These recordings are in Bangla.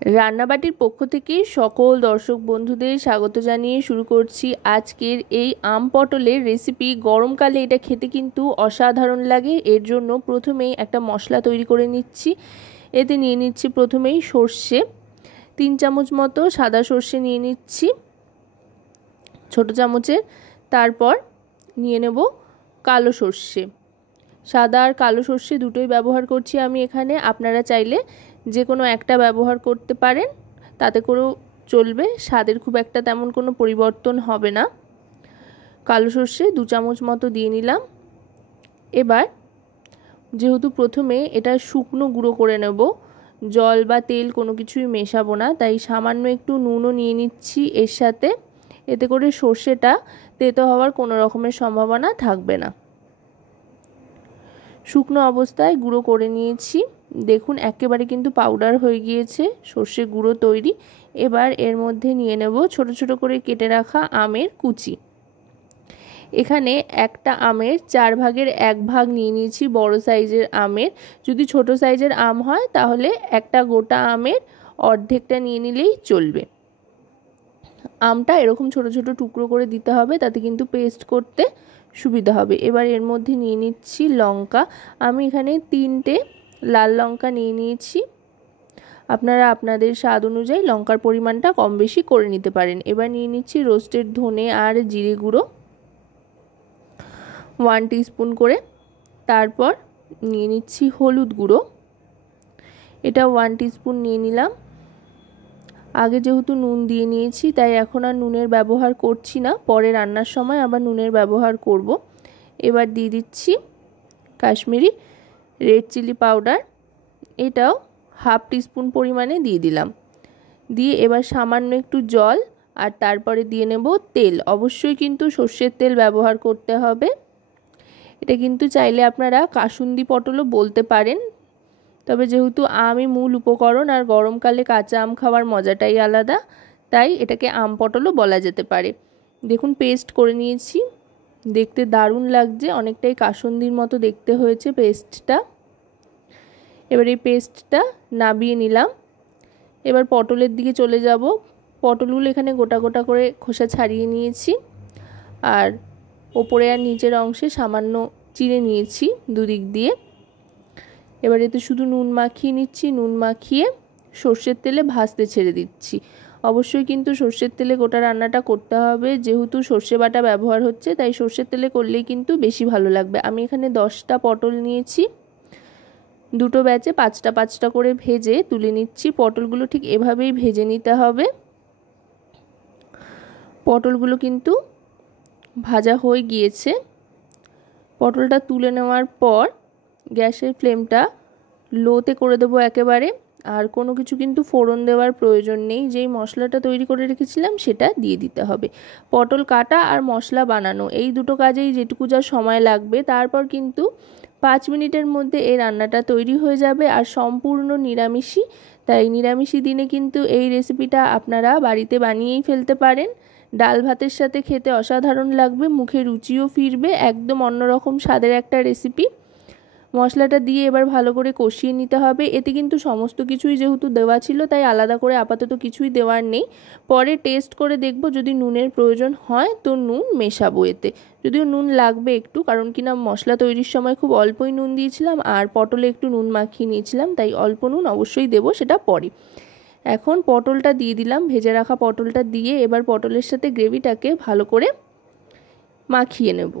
রান্নাবাটির পক্ষ থেকে সকল দর্শক বন্ধুদের স্বাগত জানিয়ে শুরু করছি আজকের এই আম পটলের রেসিপি। গরমকালে এটা খেতে কিন্তু অসাধারণ লাগে। এর জন্য প্রথমেই একটা মশলা তৈরি করে নিচ্ছি। এতে নিয়ে নিচ্ছি প্রথমেই সর্ষে, 3 চামচ মতো সাদা সর্ষে নিয়ে নিচ্ছি ছোট চামচের। তারপর নিয়ে নেব কালো সর্ষে। সাদা আর কালো সর্ষে দুটোই ব্যবহার করছি আমি এখানে। আপনারা চাইলে যে কোনো একটা ব্যবহার করতে পারেন, তাতে করেও চলবে, স্বাদের খুব একটা তেমন কোনো পরিবর্তন হবে না। কালো সর্ষে 2 চামচ মতো দিয়ে নিলাম। এবার যেহেতু প্রথমে এটা শুকনো গুঁড়ো করে নেব, জল বা তেল কোনো কিছুই মেশাবো না, তাই সামান্য একটু নুনও নিয়ে নিচ্ছি এর সাথে। এতে করে সর্ষেটা তেতো হওয়ার কোনো রকমের সম্ভাবনা থাকবে না। শুকনো অবস্থায় গুঁড়ো করে নিয়েছি। দেখুন একেবারে কিন্তু পাউডার হয়ে গিয়েছে সর্ষে গুঁড়ো তৈরি। এবার এর মধ্যে নিয়ে নেব ছোট ছোট করে কেটে রাখা আমের কুচি। এখানে একটা আমের 4 ভাগের 1 ভাগ নিয়ে নিয়েছি বড় সাইজের আমের। যদি ছোট সাইজের আম হয় তাহলে একটা গোটা আমের অর্ধেকটা নিয়ে নিলেই চলবে। আমটা এরকম ছোট ছোট টুকরো করে দিতে হবে, তাতে কিন্তু পেস্ট করতে সুবিধা হবে। এবার এর মধ্যে নিয়ে নিচ্ছি লঙ্কা। আমি এখানে 3টে লাল লঙ্কা নিয়ে নিয়েছি। আপনারা আপনাদের স্বাদ অনুযায়ী লঙ্কার পরিমাণটা কম বেশি করে নিতে পারেন। এবার নিয়ে নিচ্ছি রোস্টেড ধনে আর জিরে গুঁড়ো 1 টিস্পুন করে। তারপর নিয়ে নিচ্ছি হলুদ গুঁড়ো, এটা 1 টিস্পুন নিয়ে নিলাম। আগে যেহেতু নুন দিয়ে নিয়েছি তাই এখন আর নুনের ব্যবহার করছি না, পরে রান্নার সময় আবার নুনের ব্যবহার করব। এবার দিয়ে দিচ্ছি কাশ্মীরি রেড চিলি পাউডার, এটাও 1/2 টিস্পুন পরিমাণে দিয়ে দিলাম। দিয়ে এবার সামান্য একটু জল আর তারপরে দিয়ে নেব তেল। অবশ্যই কিন্তু সর্ষের তেল ব্যবহার করতে হবে। এটা কিন্তু চাইলে আপনারা কাসুন্দি পটলও বলতে পারেন, তবে যেহেতু আমই মূল উপকরণ আর গরমকালে কাঁচা আম খাওয়ার মজাটাই আলাদা, তাই এটাকে আম পটলও বলা যেতে পারে। দেখুন পেস্ট করে নিয়েছি, দেখতে দারুণ লাগছে, অনেকটাই কাসুন্দির মতো দেখতে হয়েছে পেস্টটা। এবার এই পেস্টটা নাবিয়ে নিলাম। এবার পটলের দিকে চলে যাব। পটলগুলো এখানে গোটা গোটা করে খোসা ছাড়িয়ে নিয়েছি আর ওপরে আর নিচের অংশে সামান্য চিড়ে নিয়েছি দুদিক দিয়ে। এবার এতে শুধু নুন মাখিয়ে নিচ্ছি। নুন মাখিয়ে সর্ষের তেলে ভাজতে ছেড়ে দিচ্ছি। অবশ্যই কিন্তু সর্ষের তেলে গোটা রান্নাটা করতে হবে, যেহেতু সর্ষে বাটা ব্যবহার হচ্ছে তাই সর্ষের তেলে করলেই কিন্তু বেশি ভালো লাগবে। আমি এখানে 10টা পটল নিয়েছি, দুটো ব্যাচে 5টা 5টা করে ভেজে তুলে নিচ্ছি। পটলগুলো ঠিক এভাবেই ভেজে নিতে হবে। পটলগুলো কিন্তু ভাজা হয়ে গিয়েছে। পটলটা তুলে নেওয়ার পর গ্যাসের ফ্লেমটা লোতে করে দেবো একেবারে। আর কোনো কিছু কিন্তু ফোড়ন দেওয়ার প্রয়োজন নেই, যেই মশলাটা তৈরি করে রেখেছিলাম সেটা দিয়ে দিতে হবে। পটল কাটা আর মশলা বানানো এই দুটো কাজেই যেটুকু যা সময় লাগবে, তারপর কিন্তু 5 মিনিটের মধ্যে এই রান্নাটা তৈরি হয়ে যাবে। আর সম্পূর্ণ নিরামিষই, তাই নিরামিষি দিনে কিন্তু এই রেসিপিটা আপনারা বাড়িতে বানিয়েই ফেলতে পারেন। ডাল ভাতের সাথে খেতে অসাধারণ লাগবে, মুখে রুচিও ফিরবে, একদম অন্যরকম স্বাদের একটা রেসিপি। মশলাটা দিয়ে এবার ভালো করে কষিয়ে নিতে হবে। এতে কিন্তু সমস্ত কিছুই যেহেতু দেওয়া ছিল তাই আলাদা করে আপাতত কিছুই দেওয়ার নেই। পরে টেস্ট করে দেখব, যদি নুনের প্রয়োজন হয় তো নুন মেশাবো এতে। যদিও নুন লাগবে একটু, কারণ কিনা মশলা তৈরির সময় খুব অল্পই নুন দিয়েছিলাম আর পটলে একটু নুন মাখিয়ে নিয়েছিলাম, তাই অল্প নুন অবশ্যই দেবো, সেটা পরে। এখন পটলটা দিয়ে দিলাম, ভেজে রাখা পটলটা দিয়ে এবার পটলের সাথে গ্রেভিটাকে ভালো করে মাখিয়ে নেব।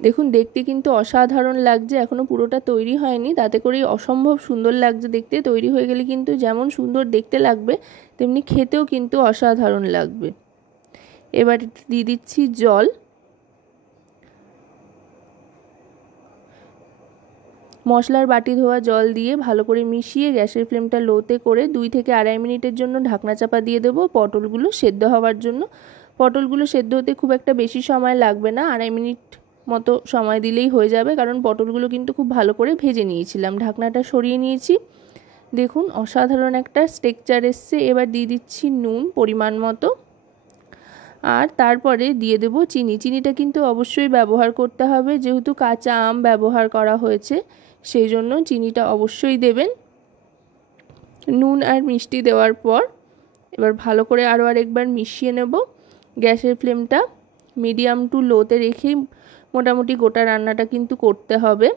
দেখুন দেখতে কিন্তু অসাধারণ লাগছে, এখনও পুরোটা তৈরি হয়নি, তাতে করেই অসম্ভব সুন্দর লাগছে দেখতে। তৈরি হয়ে গেলে কিন্তু যেমন সুন্দর দেখতে লাগবে তেমনি খেতেও কিন্তু অসাধারণ লাগবে। এবার দিয়ে দিচ্ছি জল। মশলার বাটি ধোয়া জল দিয়ে ভালো করে মিশিয়ে গ্যাসের ফ্লেমটা লোতে করে 2 থেকে 2.5 মিনিটের জন্য ঢাকনা চাপা দিয়ে দেবো পটলগুলো সেদ্ধ হওয়ার জন্য। পটলগুলো সেদ্ধ হতে খুব একটা বেশি সময় লাগবে না, 2.5 মিনিট মতো সময় দিলেই হয়ে যাবে, কারণ পটলগুলো কিন্তু খুব ভালো করে ভেজে নিয়েছিলাম। ঢাকনাটা সরিয়ে নিয়েছি। দেখুন অসাধারণ একটা টেক্সচার এসছে। এবার দিয়ে দিচ্ছি নুন পরিমাণ মতো আর তারপরে দিয়ে দেব চিনি। চিনিটা কিন্তু অবশ্যই ব্যবহার করতে হবে, যেহেতু কাঁচা আম ব্যবহার করা হয়েছে সেই জন্য চিনিটা অবশ্যই দেবেন। নুন আর মিষ্টি দেওয়ার পর এবার ভালো করে আরও আরেকবার মিশিয়ে নেব। গ্যাসের ফ্লেমটা মিডিয়াম টু লোতে রেখেই মোটামুটি গোটা রান্নাটা কিন্তু করতে হবে।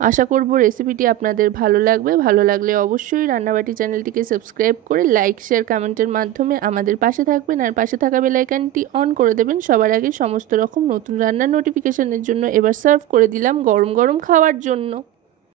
আশা করব রেসিপিটি আপনাদের ভালো লাগবে। ভালো লাগলে অবশ্যই রান্নাবাটি চ্যানেলটিকে সাবস্ক্রাইব করে লাইক শেয়ার কমেন্টের মাধ্যমে আমাদের পাশে থাকবেন আর পাশে থাকা বেল আইকনটি অন করে দেবেন সবার আগে সমস্ত রকম নতুন রান্নার নোটিফিকেশনের জন্য। এবার সার্ভ করে দিলাম গরম গরম খাওয়ার জন্য।